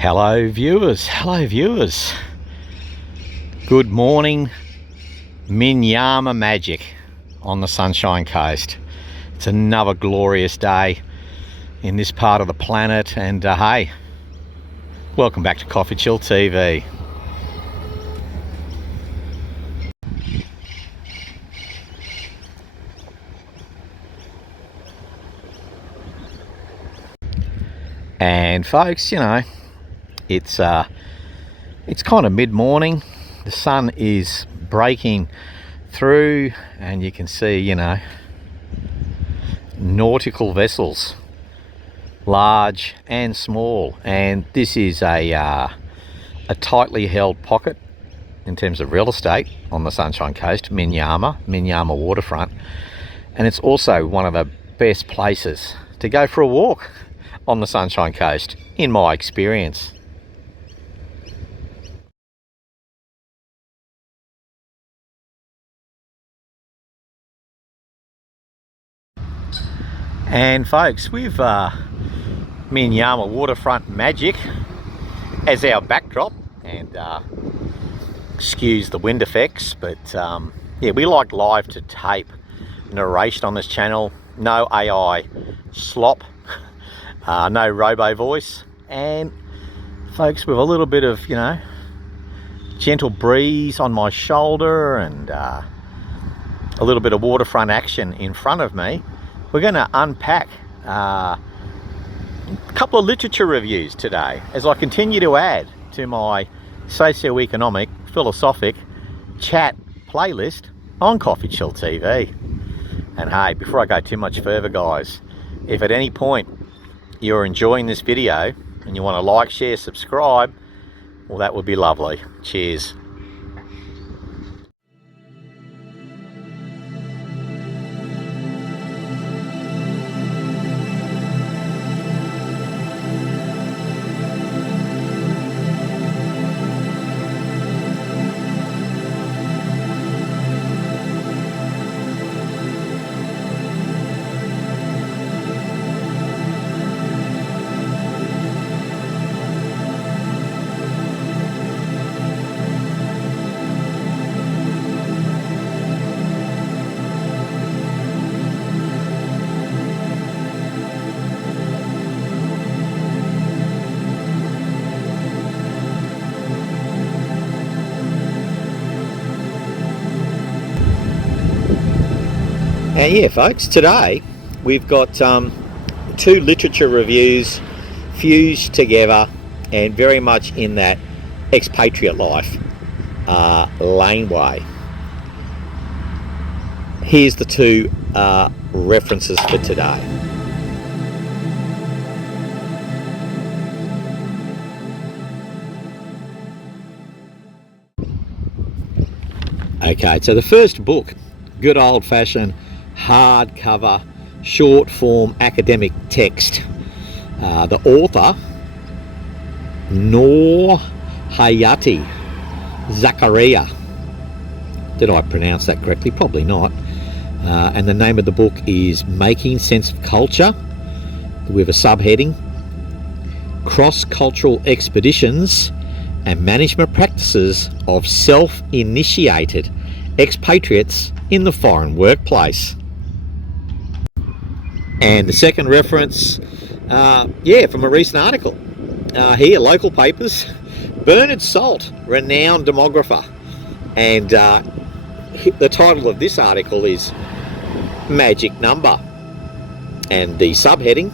Hello viewers. Good morning, Minyama magic on the Sunshine Coast. It's another glorious day in this part of the planet, and hey, welcome back to CoffeeChillTV. And folks, you know, it's kind of mid-morning. The sun is breaking through, and you can see, you know, nautical vessels, large and small. And this is a tightly held pocket in terms of real estate on the Sunshine Coast, Minyama Waterfront, and it's also one of the best places to go for a walk on the Sunshine Coast, in my experience. And folks, we've Minyama Waterfront magic as our backdrop, and excuse the wind effects, but yeah, we like live to tape narration on this channel. No AI slop, no robo voice, and folks, with a little bit of, you know, gentle breeze on my shoulder and a little bit of waterfront action in front of me, we're going to unpack a couple of literature reviews today as I continue to add to my socio-economic, philosophic chat playlist on CoffeeChillTV. And hey, before I go too much further, guys, if at any point you're enjoying this video and you want to like, share, subscribe, well, that would be lovely. Cheers. And yeah, folks, today we've got two literature reviews fused together, and very much in that expatriate life laneway. Here's the two references for today. Okay, so the first book, good old-fashioned hardcover short form academic text. The author, Noor Hayati Zakaria. Did I pronounce that correctly? Probably not. And the name of the book is Making Sense of Culture, with a subheading, Cross-Cultural Expeditions and Management Practices of Self-Initiated Expatriates in the Foreign Workplace. And the second reference, yeah, from a recent article. Here, local papers, Bernard Salt, renowned demographer. And the title of this article is Magic Number. And the subheading,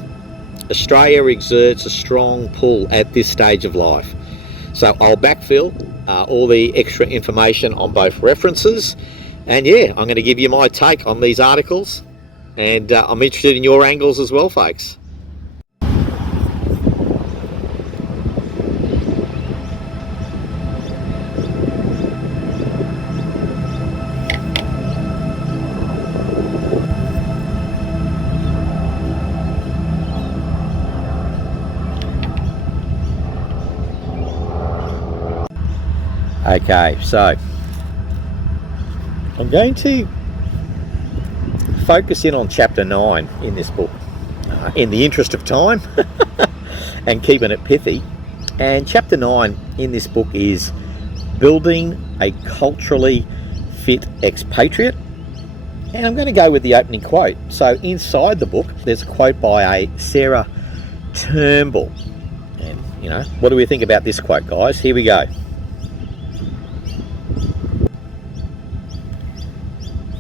Australia exerts a strong pull at this stage of life. So I'll backfill all the extra information on both references. And yeah, I'm going to give you my take on these articles. And I'm interested in your angles as well, folks. Okay, so I'm going to focus in on chapter 9 in this book in the interest of time and keeping it pithy. And chapter 9 in this book is building a culturally fit expatriate. And I'm going to go with the opening quote. So inside the book, there's a quote by a Sarah Turnbull. And, you know, what do we think about this quote, guys? Here we go.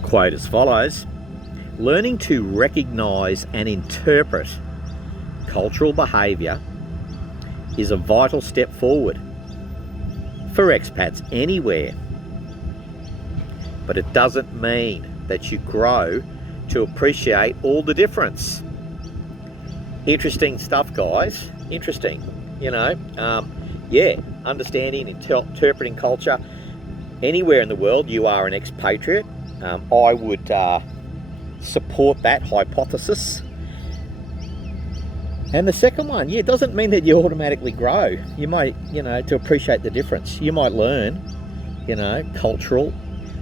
Quote as follows: learning to recognise and interpret cultural behaviour is a vital step forward for expats anywhere. But it doesn't mean that you grow to appreciate all the difference. Interesting stuff, guys. Interesting. You know, yeah, understanding, interpreting culture. Anywhere in the world you are an expatriate. I would support that hypothesis. And the second one, yeah, it doesn't mean that you automatically grow. You might, you know, to appreciate the difference. You might learn, you know, cultural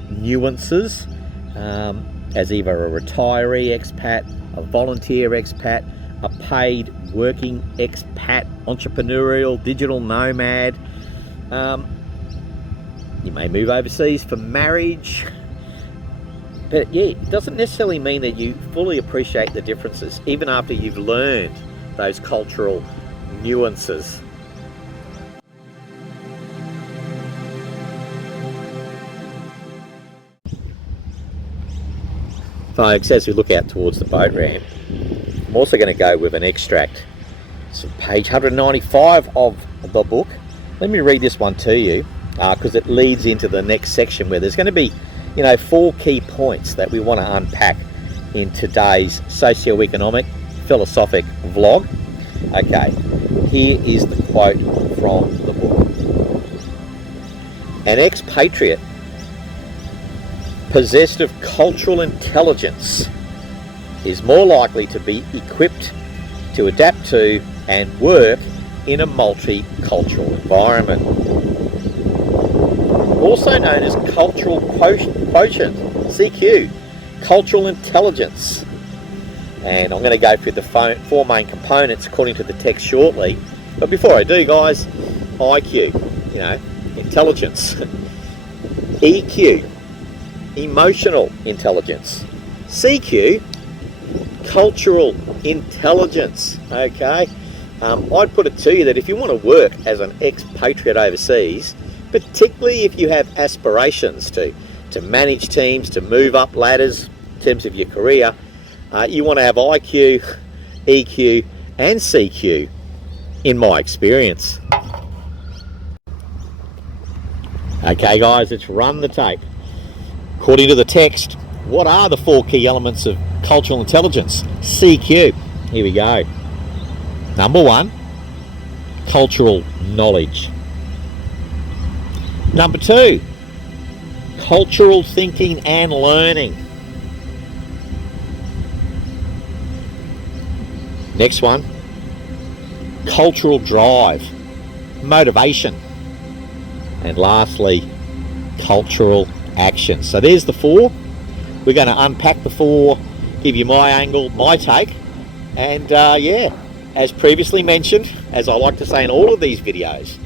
nuances as either a retiree expat, a volunteer expat, a paid working expat, entrepreneurial, digital nomad. You may move overseas for marriage. But yeah, it doesn't necessarily mean that you fully appreciate the differences, even after you've learned those cultural nuances. Folks, as we look out towards the boat ramp, I'm also going to go with an extract. It's page 195 of the book. Let me read this one to you because it leads into the next section where there's going to be, you know, 4 key points that we want to unpack in today's socio-economic philosophic vlog. Okay, here is the quote from the book. An expatriate possessed of cultural intelligence is more likely to be equipped to adapt to and work in a multicultural environment. Also known as cultural quotient, CQ, cultural intelligence. And I'm going to go through the 4 main components according to the text shortly. But before I do, guys, IQ, you know, intelligence. EQ, emotional intelligence. CQ, cultural intelligence. Okay, I'd put it to you that if you want to work as an expatriate overseas, particularly if you have aspirations to manage teams, to move up ladders in terms of your career, you want to have IQ, EQ and CQ, in my experience. Okay guys, let's run the tape. According to the text, what are the 4 key elements of cultural intelligence? CQ. Here we go. Number 1, cultural knowledge. Number 2, cultural thinking and learning. Next one, cultural drive, motivation. And lastly, cultural action. So there's the 4. We're going to unpack the 4, give you my angle, my take. And yeah, as previously mentioned, as I like to say in all of these videos,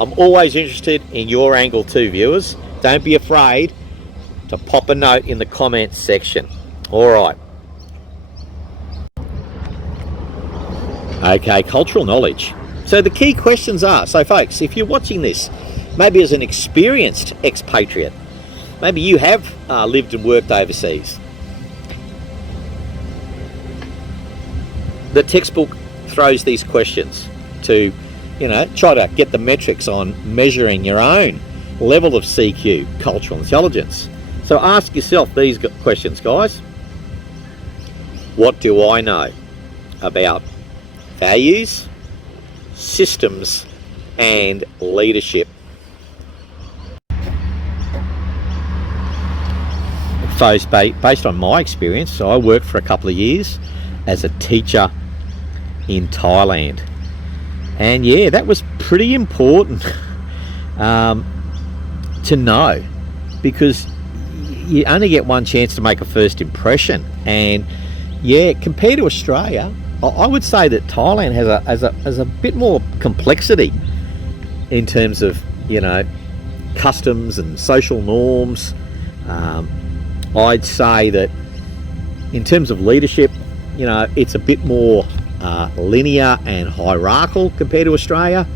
I'm always interested in your angle too, viewers. Don't be afraid to pop a note in the comments section. All right. Okay, cultural knowledge. So the key questions are, so folks, if you're watching this, maybe as an experienced expatriate, maybe you have lived and worked overseas. The textbook throws these questions to, you know, try to get the metrics on measuring your own level of CQ, cultural intelligence. So ask yourself these questions, guys. What do I know about values, systems, and leadership? Based on my experience, so I worked for a couple of years as a teacher in Thailand, and yeah, that was pretty important to know, because you only get one chance to make a first impression. And yeah, compared to Australia, I would say that Thailand has a bit more complexity in terms of, you know, customs and social norms. I'd say that in terms of leadership, you know, it's a bit more linear and hierarchical compared to Australia.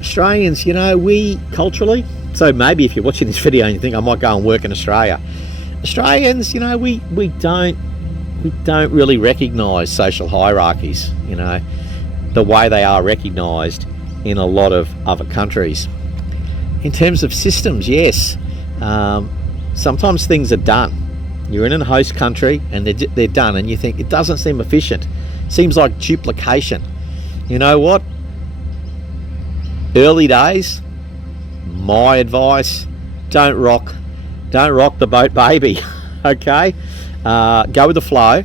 Australians, you know, we culturally, so maybe if you're watching this video and you think I might go and work in Australia, Australians, you know, we don't really recognise social hierarchies, you know, the way they are recognised in a lot of other countries. In terms of systems, yes, sometimes things are done. You're in a host country and they're done, and you think it doesn't seem efficient. Seems like duplication. You know what? Early days, my advice: don't rock the boat, baby. Okay, go with the flow.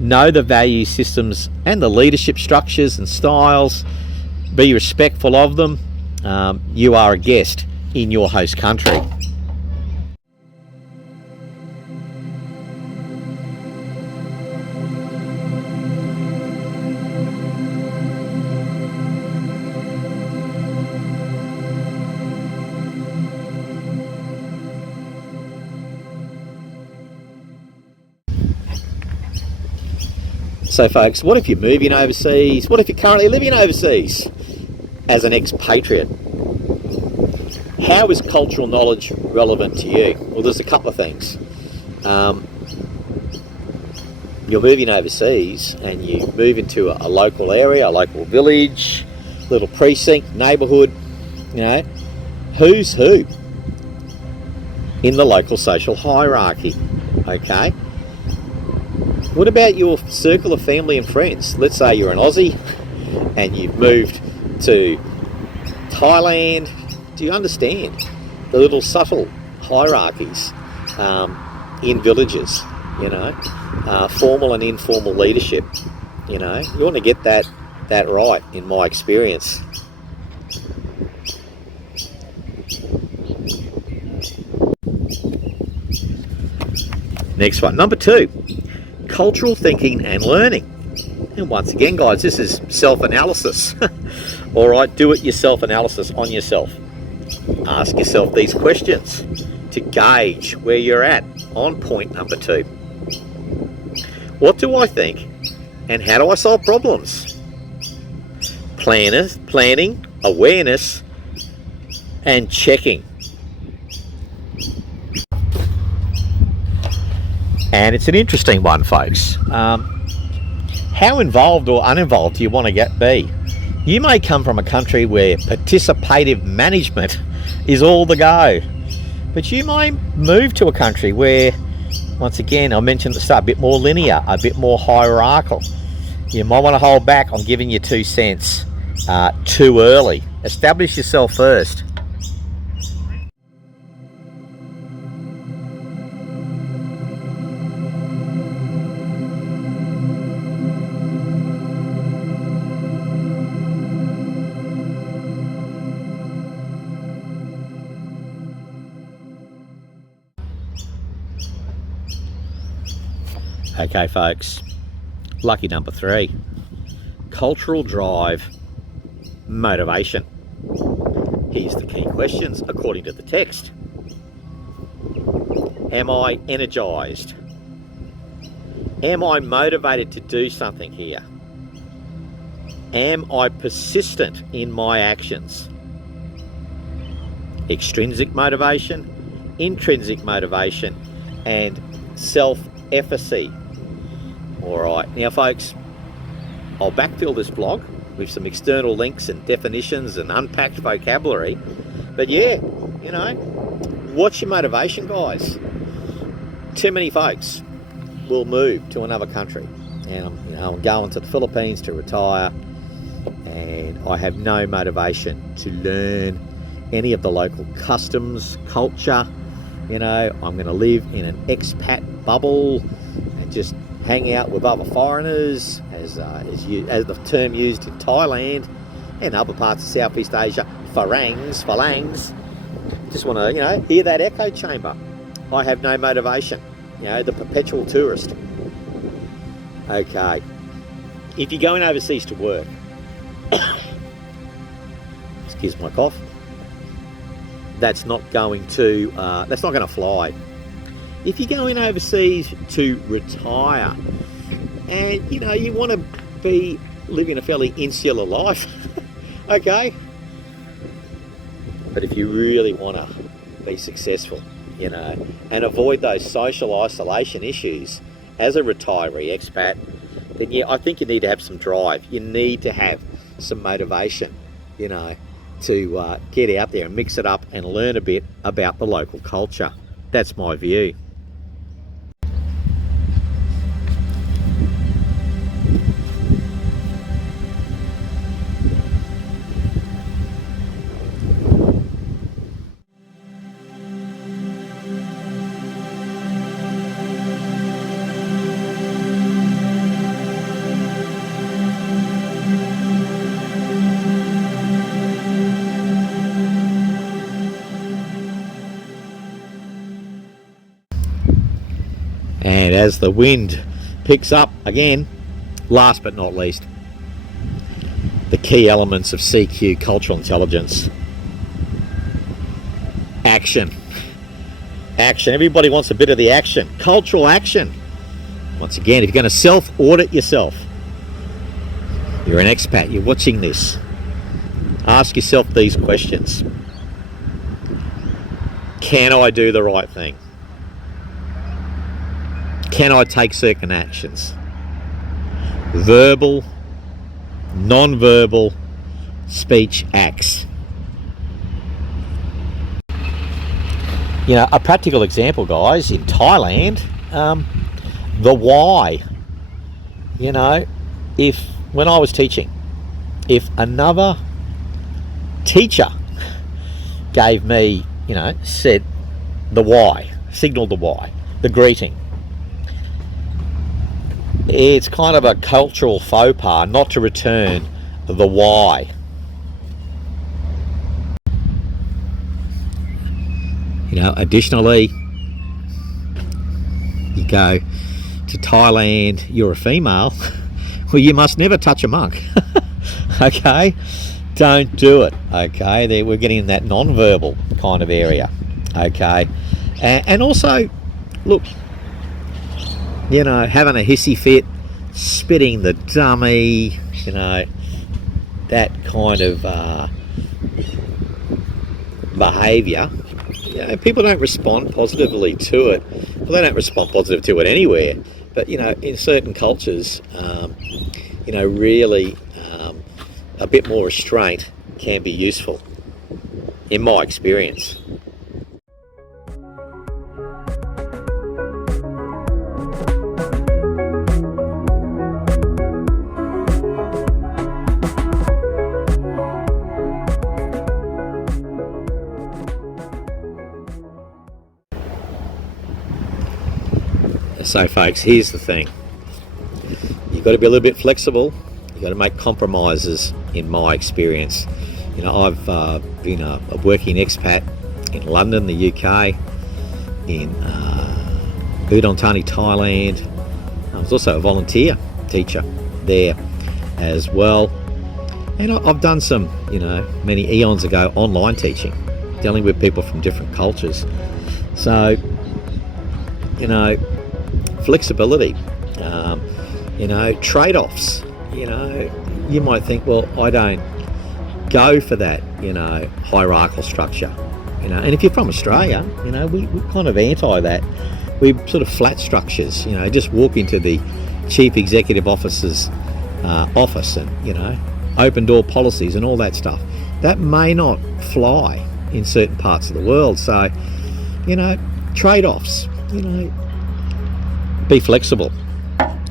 Know the value systems and the leadership structures and styles. Be respectful of them. You are a guest in your host country. So folks, what if you're moving overseas? What if you're currently living overseas as an expatriate? How is cultural knowledge relevant to you? Well, there's a couple of things. You're moving overseas and you move into a local area, a local village, little precinct, neighbourhood, you know, who's who in the local social hierarchy, okay? What about your circle of family and friends? Let's say you're an Aussie and you've moved to Thailand. Do you understand the little subtle hierarchies in villages, you know, formal and informal leadership? You know, you want to get that right, in my experience. Next one, number 2. Cultural thinking and learning. And once again, guys, this is self-analysis. All right, do it yourself analysis on yourself. Ask yourself these questions to gauge where you're at on point number 2. What do I think and how do I solve problems? Planning, awareness, and checking. And it's an interesting one, folks. How involved or uninvolved do you want to be? You may come from a country where participative management is all the go, but you might move to a country where, once again, I mentioned at the start, a bit more linear, a bit more hierarchical. You might want to hold back on giving your 2 cents too early. Establish yourself first. Okay, folks, lucky number 3, cultural drive, motivation. Here's the key questions according to the text. Am I energized? Am I motivated to do something here? Am I persistent in my actions? Extrinsic motivation, intrinsic motivation, and self-efficacy. All right, now folks, I'll backfill this blog with some external links and definitions and unpacked vocabulary. But yeah, you know, what's your motivation, guys? Too many folks will move to another country. And I'm going to the Philippines to retire, and I have no motivation to learn any of the local customs, culture. You know, I'm going to live in an expat bubble and just hang out with other foreigners, as the term used in Thailand and other parts of Southeast Asia, farangs. Just want to, you know, hear that echo chamber. I have no motivation. You know, the perpetual tourist. Okay, if you're going overseas to work, Excuse my cough. That's not going to fly. If you're going overseas to retire, and you want to be living a fairly insular life, okay. But if you really want to be successful, and avoid those social isolation issues as a retiree expat, then yeah, I think you need to have some drive. You need to have some motivation, to get out there and mix it up and learn a bit about the local culture. That's my view. And as the wind picks up again, last but not least, the key elements of CQ, cultural intelligence. Action. Action. Everybody wants a bit of the action. Cultural action. Once again, if you're going to self-audit yourself, you're an expat, you're watching this, ask yourself these questions. Can I do the right thing? Can I take certain actions? Verbal, non-verbal, speech, acts. A practical example, guys, in Thailand, the why. When I was teaching, if another teacher gave me, said the why, signaled the why, the greeting, it's kind of a cultural faux pas not to return the why. Additionally, you go to Thailand, you're a female, well, you must never touch a monk. Okay? Don't do it. Okay? We're getting in that non-verbal kind of area. Okay? And also, look, having a hissy fit, spitting the dummy, that kind of behaviour, people don't respond positively to it. Well, they don't respond positive to it anywhere, but in certain cultures, really a bit more restraint can be useful, in my experience. So folks, here's the thing. You've got to be a little bit flexible. You've got to make compromises, in my experience. I've been a working expat in London, the UK, in Buddina, Thailand. I was also a volunteer teacher there as well. And I've done some, many eons ago, online teaching, dealing with people from different cultures. So, flexibility, trade-offs. You might think, well, I don't go for that, hierarchical structure. And if you're from Australia, we're kind of anti that. We're sort of flat structures, just walk into the chief executive officer's office and, open door policies and all that stuff. That may not fly in certain parts of the world. So, trade-offs, be flexible.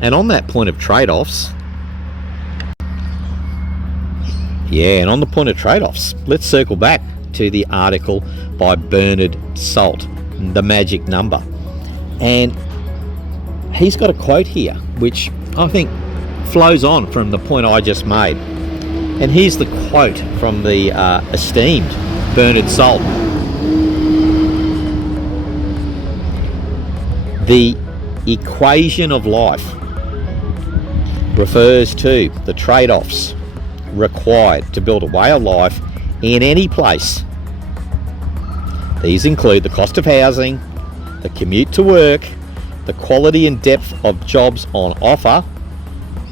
And on that point of trade-offs, let's circle back to the article by Bernard Salt, The Magic Number. And he's got a quote here, which I think flows on from the point I just made. And here's the quote from the esteemed Bernard Salt. The equation of life refers to the trade-offs required to build a way of life in any place. These include the cost of housing, the commute to work, the quality and depth of jobs on offer,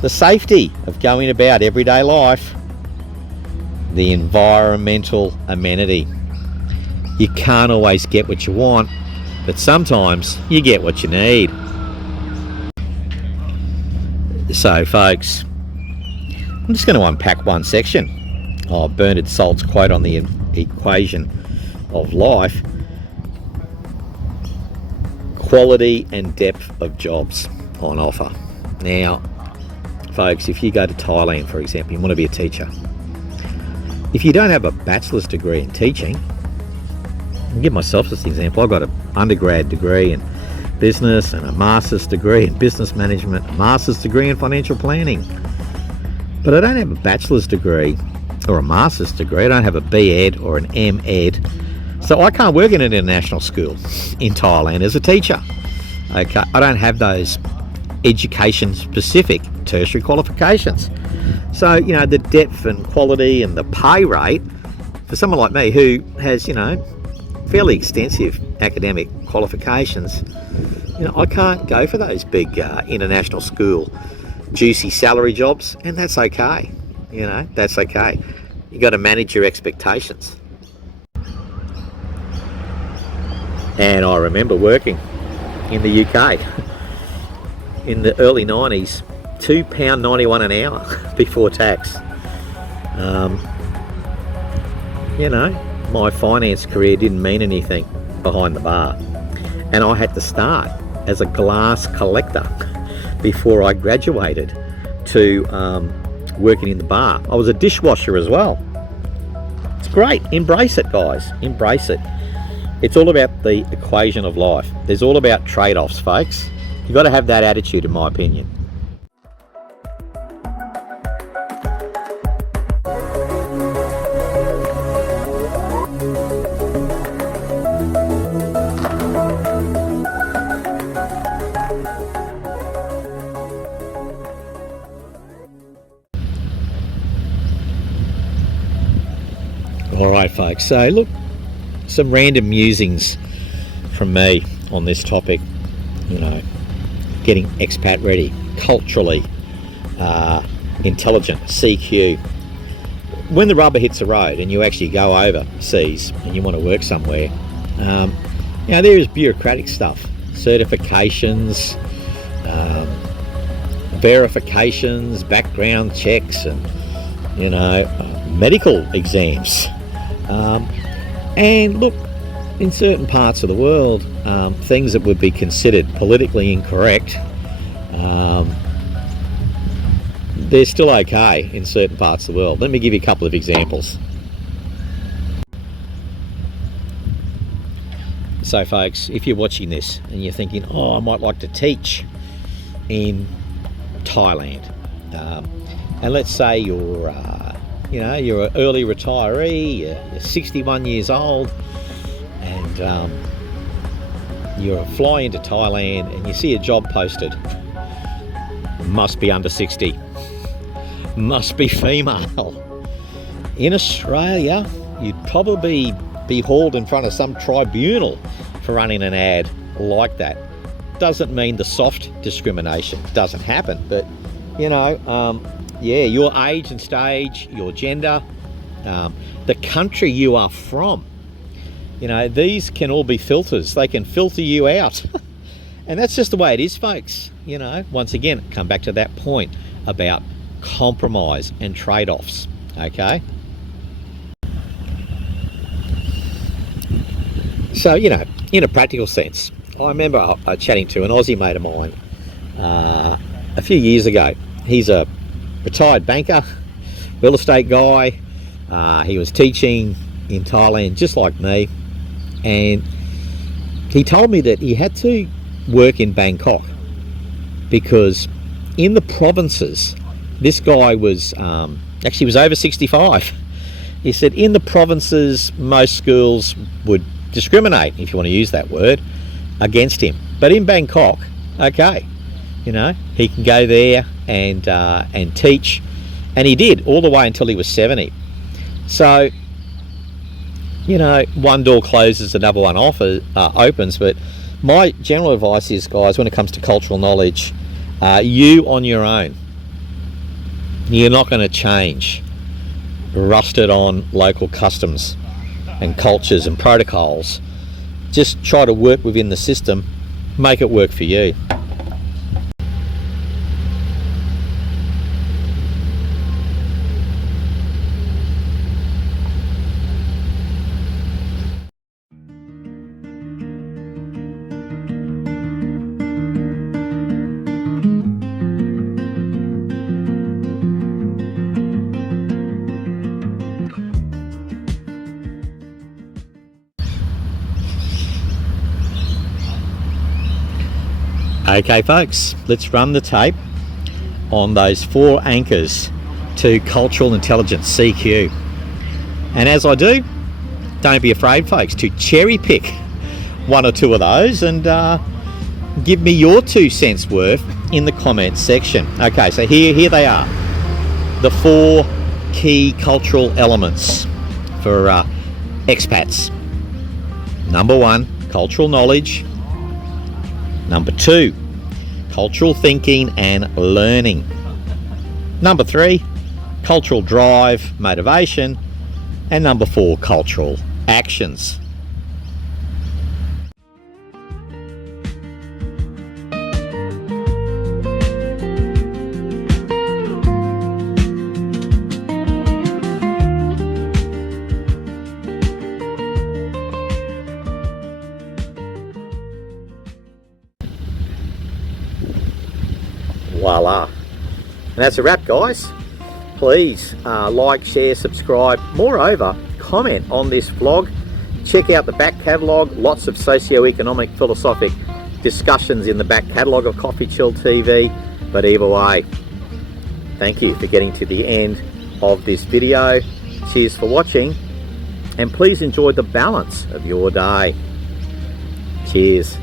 the safety of going about everyday life, the environmental amenity. You can't always get what you want, but sometimes you get what you need. So folks, I'm just going to unpack one section of Bernard Salt's quote on the equation of life: quality and depth of jobs on offer. Now folks, if you go to Thailand, for example, you want to be a teacher. If you don't have a bachelor's degree in teaching, I'll give myself as an example. I've got an undergrad degree in business and a master's degree in business management, a master's degree in financial planning. But I don't have a bachelor's degree or a master's degree. I don't have a B.Ed or an M.Ed. So I can't work in an international school in Thailand as a teacher. Okay, I don't have those education-specific tertiary qualifications. So, you know, the depth and quality and the pay rate for someone like me who has, you know, fairly extensive academic qualifications, you know, I can't go for those big international school juicy salary jobs, and that's okay. You know, that's okay. You got to manage your expectations. And I remember working in the UK in the early 90s, £2.91 an hour before tax. You know, my finance career didn't mean anything behind the bar, and I had to start as a glass collector before I graduated to working in the bar. I was a dishwasher as well. It's great. Embrace it, guys. Embrace it. It's all about the equation of life. There's all about trade-offs, folks. You've got to have that attitude, in my opinion. All right, folks. So, look, some random musings from me on this topic. You know, getting expat ready, culturally intelligent, CQ. When the rubber hits the road and you actually go overseas and you want to work somewhere, you know, there is bureaucratic stuff, certifications, verifications, background checks, and, you know, medical exams. And look, in certain parts of the world, things that would be considered politically incorrect, they're still okay in certain parts of the world. Let me give you a couple of examples. So folks, if you're watching this and you're thinking, oh, I might like to teach in Thailand, and let's say you're you know, you're an early retiree, you're 61 years old, and you fly into Thailand and you see a job posted. Must be under 60, must be female. In Australia, you'd probably be hauled in front of some tribunal for running an ad like that. Doesn't mean the soft discrimination doesn't happen, but, you know, yeah, your age and stage, your gender, the country you are from, you know, these can all be filters. They can filter you out. And that's just the way it is, folks. You know, once again, come back to that point about compromise and trade-offs, okay? So, you know, in a practical sense, I remember chatting to an Aussie mate of mine a few years ago. He's a retired banker, real estate guy. He was teaching in Thailand just like me, and he told me that he had to work in Bangkok because in the provinces, this guy was actually was over 65. He said in the provinces most schools would discriminate, if you want to use that word, against him, but in Bangkok, okay, you know, he can go there and teach, and he did all the way until he was 70. So you know, one door closes, another one opens. But my general advice is, guys, when it comes to cultural knowledge, you on your own, you're not going to change rusted on local customs and cultures and protocols. Just try to work within the system, make it work for you. Okay folks, let's run the tape on those 4 anchors to cultural intelligence, CQ. And as I do, don't be afraid folks to cherry pick 1 or 2 of those and give me your 2 cents worth in the comments section. Okay, so here they are, the 4 key cultural elements for expats. Number 1, cultural knowledge. Number 2, cultural thinking and learning. Number 3, cultural drive, motivation. And number 4, cultural actions. Voila. And that's a wrap, guys. Please like, share, subscribe. Moreover, comment on this vlog. Check out the back catalogue. Lots of socio-economic, philosophic discussions in the back catalogue of CoffeeChillTV. But either way, thank you for getting to the end of this video. Cheers for watching. And please enjoy the balance of your day. Cheers.